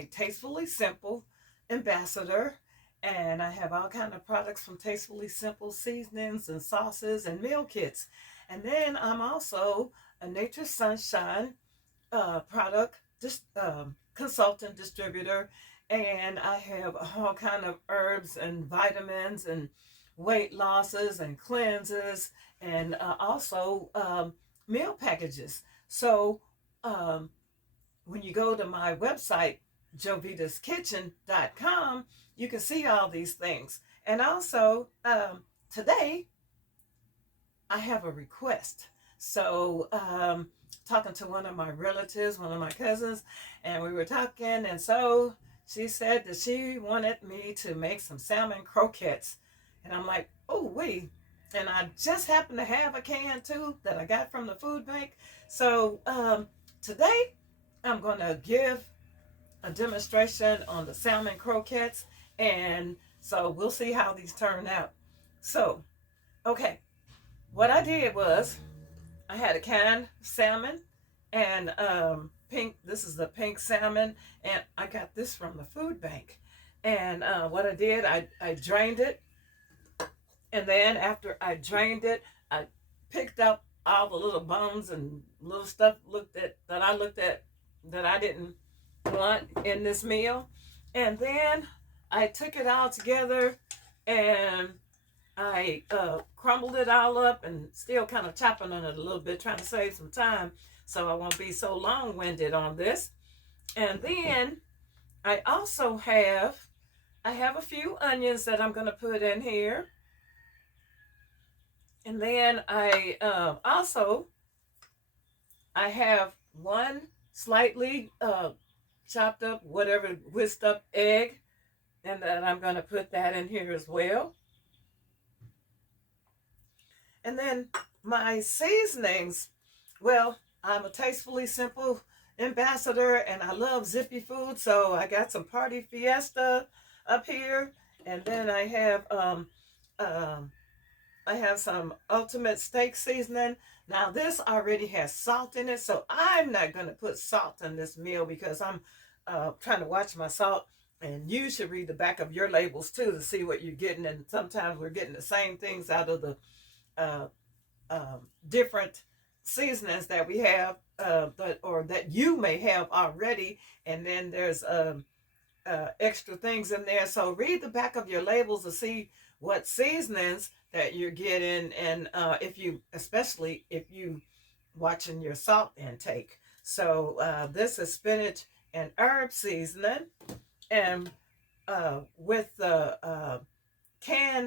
a Tastefully Simple ambassador, and I have all kind of products from Tastefully Simple seasonings and sauces and meal kits. And then I'm also a Nature Sunshine product consultant distributor, and I have all kind of herbs and vitamins and weight losses and cleanses, and also meal packages. So um, when you go to my website, jovitaskitchen.com, you can see all these things. And also, today I have a request. So, talking to one of my relatives, one of my cousins, and we were talking, and so she said that she wanted me to make some salmon croquettes. And I'm like, oh, wait. And I just happen to have a can too that I got from the food bank. So, today I'm going to give a demonstration on the salmon croquettes, and so we'll see how these turn out. So, okay, what I did was I had a canned salmon and pink. This is the pink salmon, and I got this from the food bank. And what I did, I drained it, and then after I drained it, I picked up all the little bones and little stuff that I looked at that I didn't want in this meal, and then I took it all together and I crumbled it all up, and still kind of chopping on it a little bit, trying to save some time so I won't be so long-winded on this. And then I also have a few onions that I'm going to put in here. And then I have one slightly chopped up, whatever, whisked up egg, and then I'm going to put that in here as well. And then my seasonings, well, I'm a Tastefully Simple ambassador, and I love zippy food, so I got some Party Fiesta up here, and then I have some Ultimate Steak Seasoning. Now this already has salt in it, so I'm not going to put salt in this meal because I'm trying to watch my salt. And you should read the back of your labels too to see what you're getting. And sometimes we're getting the same things out of the uh, different seasonings that we have, or that you may have already, and then there's extra things in there. So read the back of your labels to see what seasonings that you're getting, and especially if you watching your salt intake. So this is spinach and herb seasoning, and with the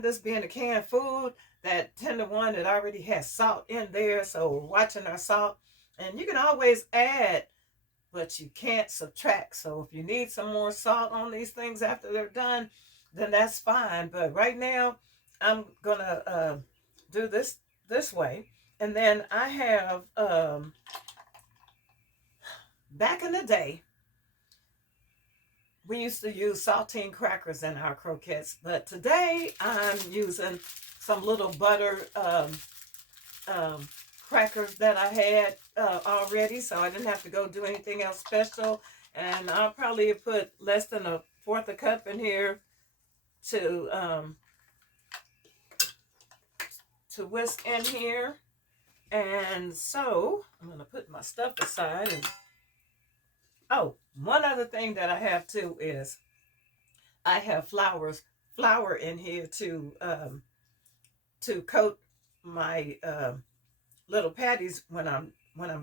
this being a canned food, that 10-to-1, it already has salt in there, so we're watching our salt. And you can always add, but you can't subtract. So if you need some more salt on these things after they're done, then that's fine. But right now, I'm gonna do this way. And then I have, back in the day, we used to use saltine crackers in our croquettes, but today I'm using some little butter crackers that I had already, so I didn't have to go do anything else special. And I'll probably put less than a fourth a cup in here to whisk in here. And so I'm gonna put my stuff aside. And oh, one other thing that I have too is I have flour in here to coat my little patties when I'm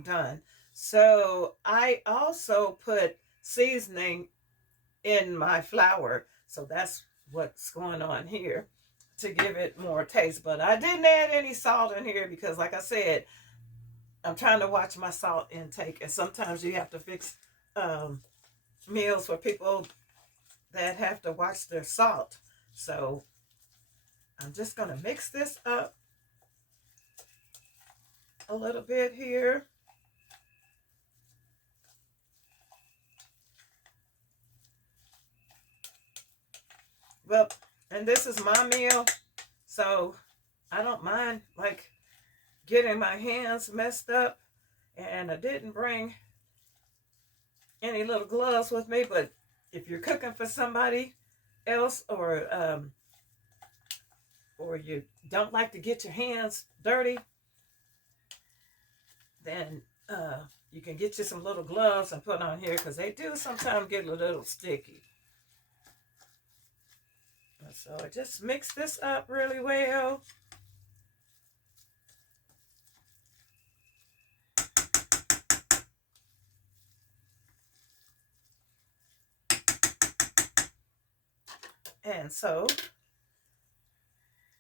done. So I also put seasoning in my flour. So that's what's going on here to give it more taste. But I didn't add any salt in here because, like I said, I'm trying to watch my salt intake. And sometimes you have to fix meals for people that have to watch their salt. So I'm just going to mix this up a little bit here. Well, and this is my meal, so I don't mind like getting my hands messed up. And I didn't bring any little gloves with me, but if you're cooking for somebody else, or you don't like to get your hands dirty, then you can get you some little gloves and put on here, because they do sometimes get a little sticky. And so I just mix this up really well. And so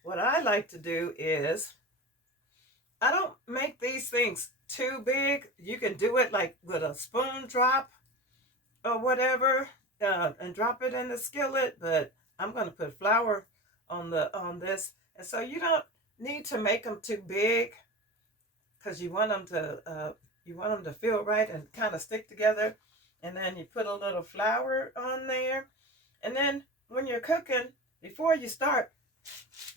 what I like to do is, I don't make these things too big. You can do it like with a spoon drop or whatever, and drop it in the skillet, but I'm going to put flour on this. And so you don't need to make them too big, because you want them to feel right and kind of stick together. And then you put a little flour on there. And then when you're cooking, before you start,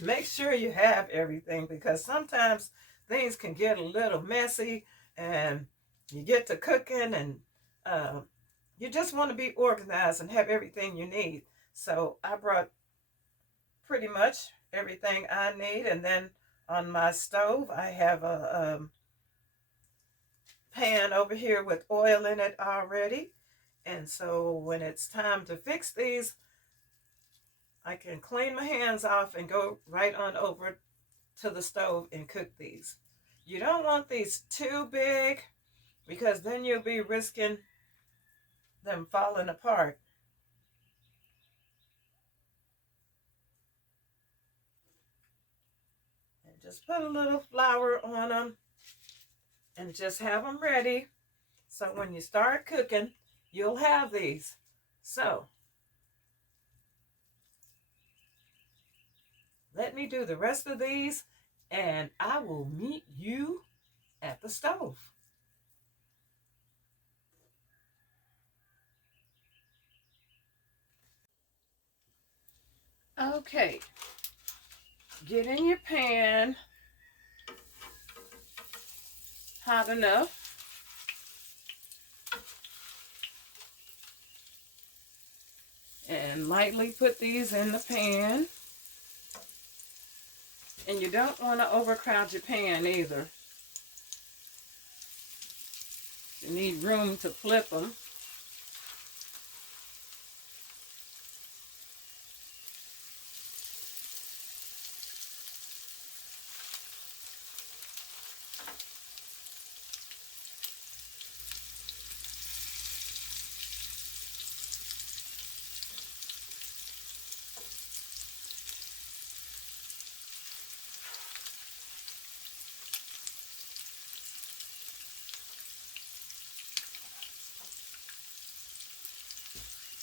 make sure you have everything, because sometimes things can get a little messy, and you get to cooking, and you just want to be organized and have everything you need. So I brought pretty much everything I need. And then on my stove, I have a pan over here with oil in it already. And so when it's time to fix these, I can clean my hands off and go right on over to the stove and cook these. You don't want these too big, because then you'll be risking them falling apart. And just put a little flour on them and just have them ready. So when you start cooking, you'll have these. So let me do the rest of these, and I will meet you at the stove. Okay, get in your pan hot enough. And lightly put these in the pan. And you don't want to overcrowd your pan either. You need room to flip them.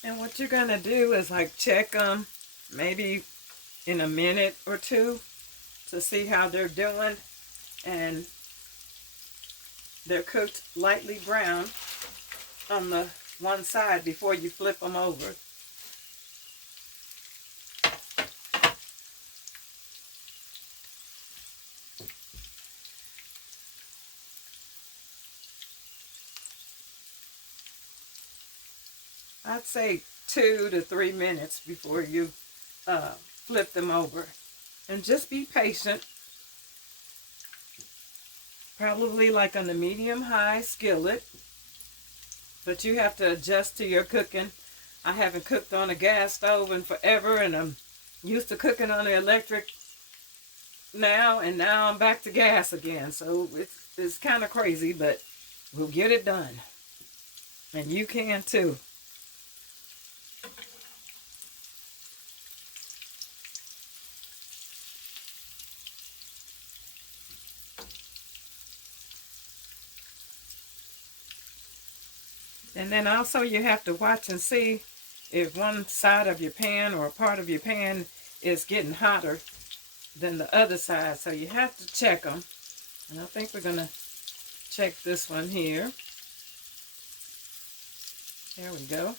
And what you're going to do is like check them maybe in a minute or two to see how they're doing. And they're cooked lightly brown on the one side before you flip them over. I'd say 2 to 3 minutes before you flip them over. And just be patient. Probably like on the medium-high skillet. But you have to adjust to your cooking. I haven't cooked on a gas stove in forever, and I'm used to cooking on the electric now, and now I'm back to gas again. So it's kind of crazy, but we'll get it done. And you can too. And then also you have to watch and see if one side of your pan or a part of your pan is getting hotter than the other side. So you have to check them. And I think we're going to check this one here. There we go.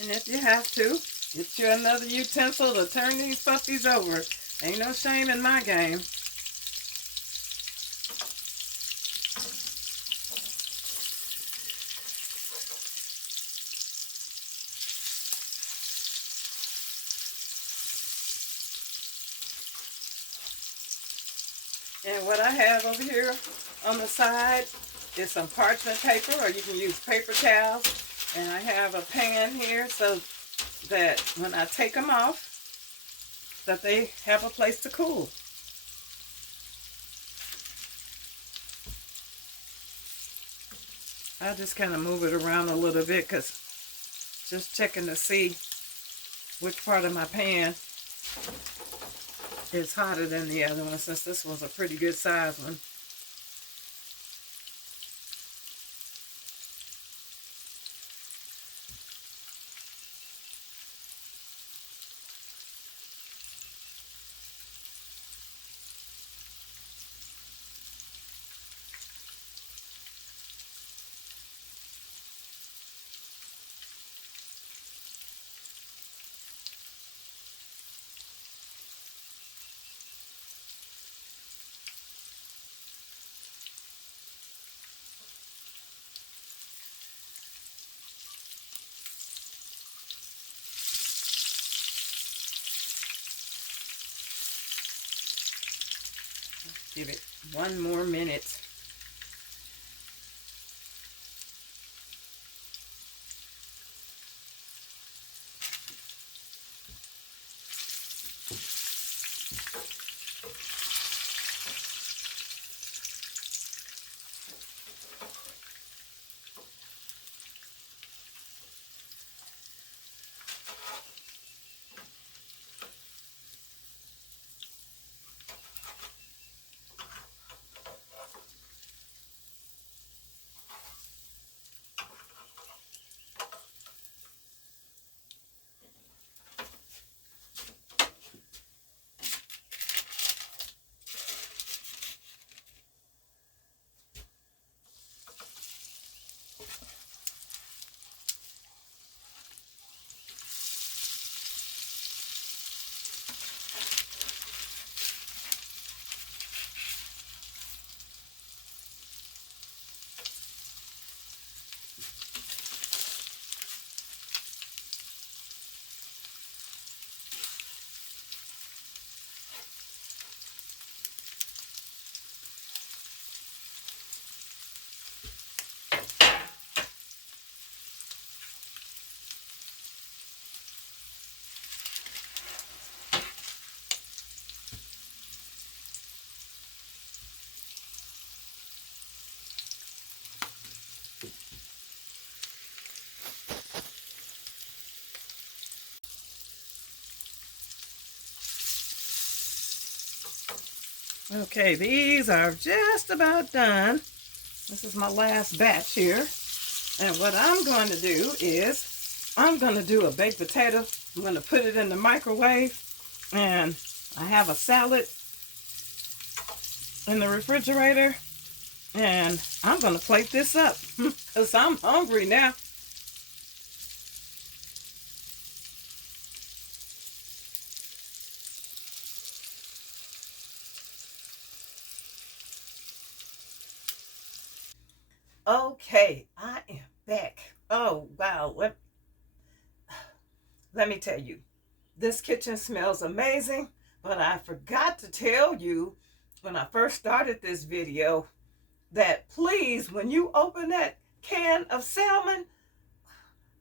And if you have to, get you another utensil to turn these puppies over. Ain't no shame in my game. And what I have over here on the side is some parchment paper, or you can use paper towels. And I have a pan here so that when I take them off, that they have a place to cool. I just kind of move it around a little bit because just checking to see which part of my pan is hotter than the other one, since this was a pretty good size one. Give it one more minute. Okay, these are just about done. This is my last batch here. And what I'm going to do is, I'm going to do a baked potato. I'm going to put it in the microwave. And I have a salad in the refrigerator. And I'm going to plate this up because I'm hungry now. Okay, I am back. Oh, wow. Let me tell you, this kitchen smells amazing, but I forgot to tell you when I first started this video that please, when you open that can of salmon,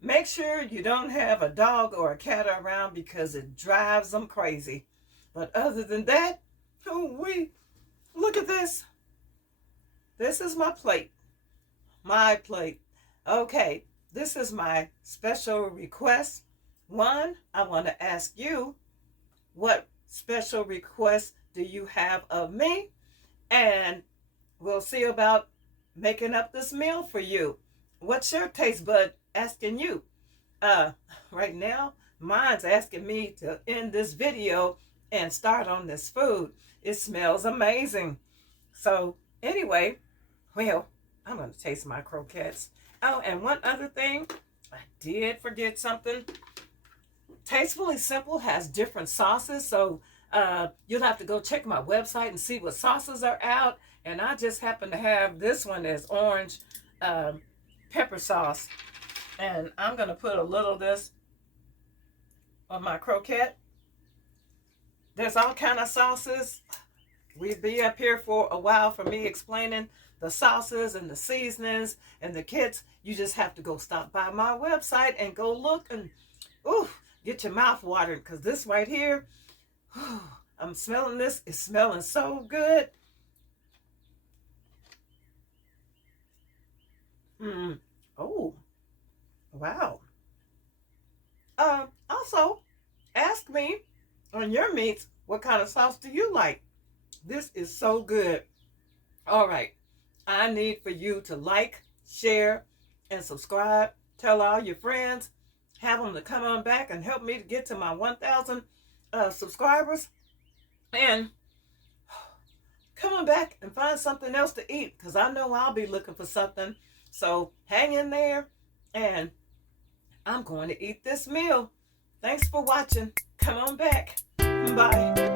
make sure you don't have a dog or a cat around because it drives them crazy. But other than that, look at this. This is my plate. My plate. Okay, this is my special request. One, I want to ask you, what special request do you have of me? And we'll see about making up this meal for you. What's your taste bud asking you? Right now, mine's asking me to end this video and start on this food. It smells amazing. So anyway, well, I'm going to taste my croquettes. Oh, and one other thing, I did forget something. Tastefully Simple has different sauces, so you'll have to go check my website and see what sauces are out. And I just happen to have this one as orange um, pepper sauce, and I'm gonna put a little of this on my croquette. There's all kind of sauces. We'd be up here for a while for me explaining the sauces and the seasonings, and the kids, you just have to go stop by my website and go look and ooh, get your mouth watering, because this right here, I'm smelling this. It's smelling so good. Mm. Oh, wow. Also, ask me on your meats, what kind of sauce do you like? This is so good. All right. I need for you to like, share, and subscribe. Tell all your friends. Have them to come on back and help me to get to my 1,000 subscribers. And come on back and find something else to eat, because I know I'll be looking for something. So hang in there, and I'm going to eat this meal. Thanks for watching. Come on back. Bye.